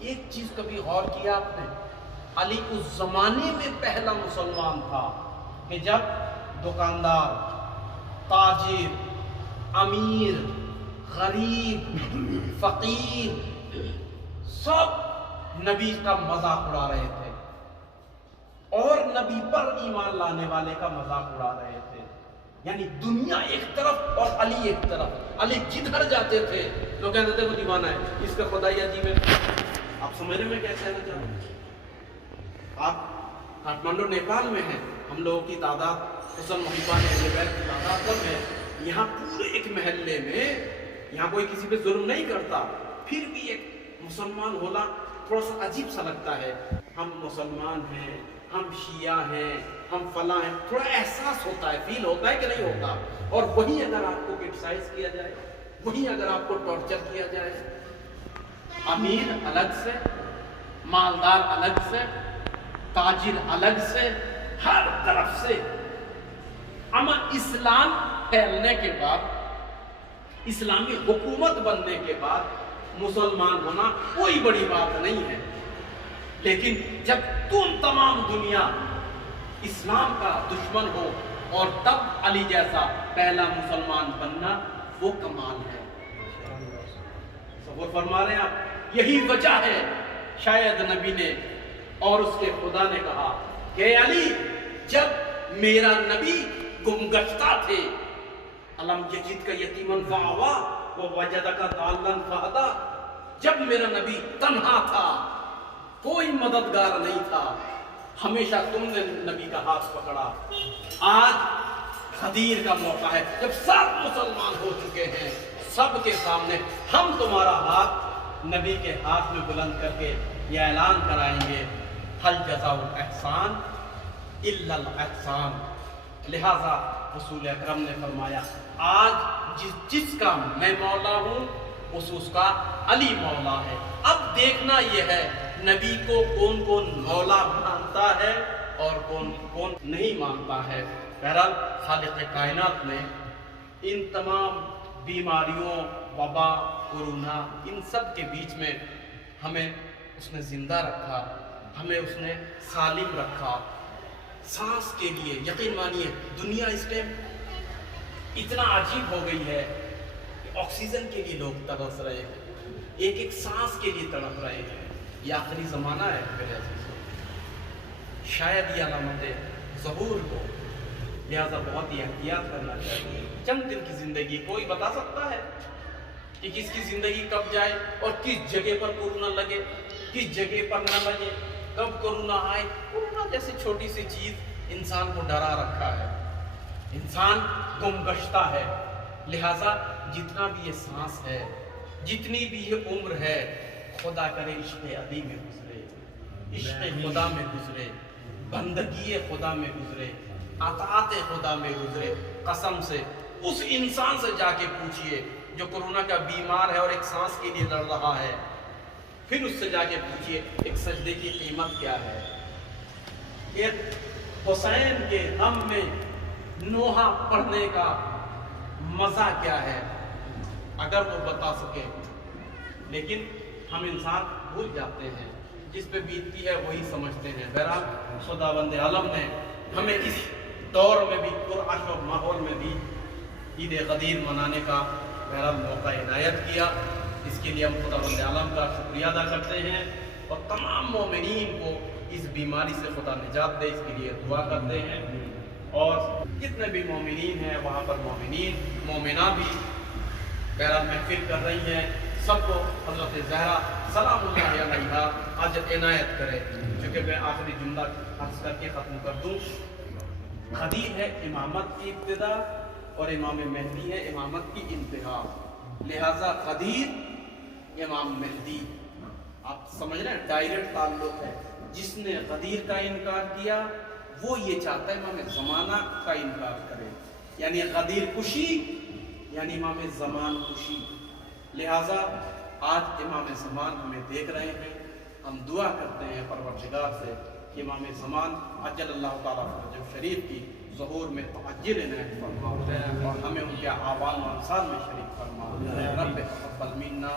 ایک چیز کبھی غور کیا آپ نے؟ علی اس زمانے میں پہلا مسلمان تھا کہ جب دکاندار، تاجر، امیر، غریب، فقیر سب نبی کا مذاق اڑا رہے تھے اور نبی پر ایمان لانے والے کا مذاق اڑا رہے تھے. یعنی دنیا ایک طرف اور علی ایک طرف. علی جدھر جاتے تھے لوگ کہتے تھے وہ دیوانہ ہے، اس کا خدائی عجیب ہے. آپ سمجھ رہے میں کیا کہنا چاہ رہا ہوں؟ آپ کاٹمانڈو نیپال میں ہیں، ہم لوگوں کی تعداد حسن محبان اہل بیت کی تعداد کم ہے. یہاں پورے ایک محلے میں یہاں کوئی کسی پہ ظلم نہیں کرتا، پھر بھی ایک مسلمان ہونا تھوڑا سا عجیب سا لگتا ہے. ہم مسلمان ہیں، ہم شیعہ ہیں، ہم فلاں ہیں، تھوڑا احساس ہوتا ہے، فیل ہوتا ہے کہ نہیں ہوتا. اور وہیں اگر آپ کو کرٹیسائز کیا جائے، وہیں اگر آپ کو ٹارچر کیا جائے، امیر الگ سے، مالدار الگ سے، تاجر الگ سے، ہر طرف سے. اما اسلام پھیلنے کے بعد، اسلامی حکومت بننے کے بعد مسلمان ہونا کوئی بڑی بات نہیں ہے. لیکن جب تم تمام دنیا اسلام کا دشمن ہو اور تب علی جیسا پہلا مسلمان بننا، وہ کمال ہے. تصور فرما رہے ہیں آپ؟ یہی وجہ ہے شاید نبی نے اور اس کے خدا نے کہا کہ علی جب میرا نبی گمگشتہ تھے، علم یجد کا یتیمن فآوا ووجدک ضالا فہدی، جب میرا نبی تنہا تھا، کوئی مددگار نہیں تھا، ہمیشہ تم نے نبی کا ہاتھ پکڑا. آج غدیر کا موقع ہے جب سب مسلمان ہو چکے ہیں، سب کے سامنے ہم تمہارا ہاتھ نبی کے ہاتھ میں بلند کر کے یہ اعلان کرائیں گے، حل جزاء الاحسان الا الاحسان. لہذا رسول اکرم نے فرمایا آج جس کا میں مولا ہوں اس کا علی مولا ہے. اب دیکھنا یہ ہے نبی کو کون کون مولا مانتا ہے اور کون کون نہیں مانتا ہے. بہرحال خالق کائنات نے ان تمام بیماریوں، وبا، کورونا، ان سب کے بیچ میں ہمیں اس نے زندہ رکھا، ہمیں اس نے سالم رکھا. سانس کے لیے یقین مانیے دنیا اس ٹائم اتنا عجیب ہو گئی ہے کہ آکسیجن کے لیے لوگ ترس رہے ہیں، ایک ایک سانس کے لیے تڑپ رہے ہیں. یہ آخری زمانہ ہے میرے عزیزوں، شاید یہ علامت ظہور ہو، لہذا بہت ہی احتیاط کرنا چاہیے. چند دن کی زندگی کوئی بتا سکتا ہے کہ کس کی زندگی کب جائے اور کس جگہ پر کورونا لگے، کس جگہ پر نہ لگے، کب کورونا آئے. کورونا جیسی چھوٹی سی چیز انسان کو ڈرا رکھا ہے، انسان گم گشتہ ہے. لہذا جتنا بھی یہ سانس ہے، جتنی بھی یہ عمر ہے، خدا کرے عشق علی میں گزرے، عشق خدا میں گزرے، بندگی خدا میں گزرے، اطاعت خدا میں گزرے. قسم سے اس انسان سے جا کے پوچھئے جو کورونا کا بیمار ہے اور ایک سانس کے لیے لڑ رہا ہے، پھر اس سے جا کے پوچھئے ایک سجدے کی قیمت کیا ہے، ایک حسین کے غم میں نوحہ پڑھنے کا مزہ کیا ہے، اگر وہ بتا سکے. لیکن ہم انسان بھول جاتے ہیں، جس پہ بیتتی ہے وہی سمجھتے ہیں. بہرحال خداوند عالم نے ہمیں اس دور میں بھی پرعش و ماحول میں بھی عید غدیر منانے کا بہرحال موقع عنایت کیا. اس کے لیے ہم خداوند عالم کا شکریہ ادا کرتے ہیں اور تمام مومنین کو اس بیماری سے خدا نجات دے، اس کے لیے دعا کرتے ہیں. اور جتنے بھی مومنین ہیں وہاں پر مومنین مومنہ بھی بہرحال محفل کر رہی ہیں، سب کو حضرت زہرا سلام اللہ علیہا اجر عنایت کرے. چونکہ میں آخری جملہ عرض کر کے ختم کر دوں، غدیر ہے امامت کی ابتدا اور امام مہدی ہے امامت کی انتہا. لہذا غدیر امام مہدی، آپ سمجھ رہے ہیں ڈائریکٹ تعلق ہے. جس نے غدیر کا انکار کیا وہ یہ چاہتا ہے امام زمانہ کا انکار کرے، یعنی غدیر کشی یعنی امام زمان کشی. لہذا آج امام زمان ہمیں دیکھ رہے ہیں، ہم دعا کرتے ہیں پروردگار سے کہ امام زمان عجل اللہ تعالیٰ فرجہ شریف کی ظہور میں تعجل عنایت فرما اور ہمیں ان کے آوان و انصار میں شریک فرما. رب تقبل منا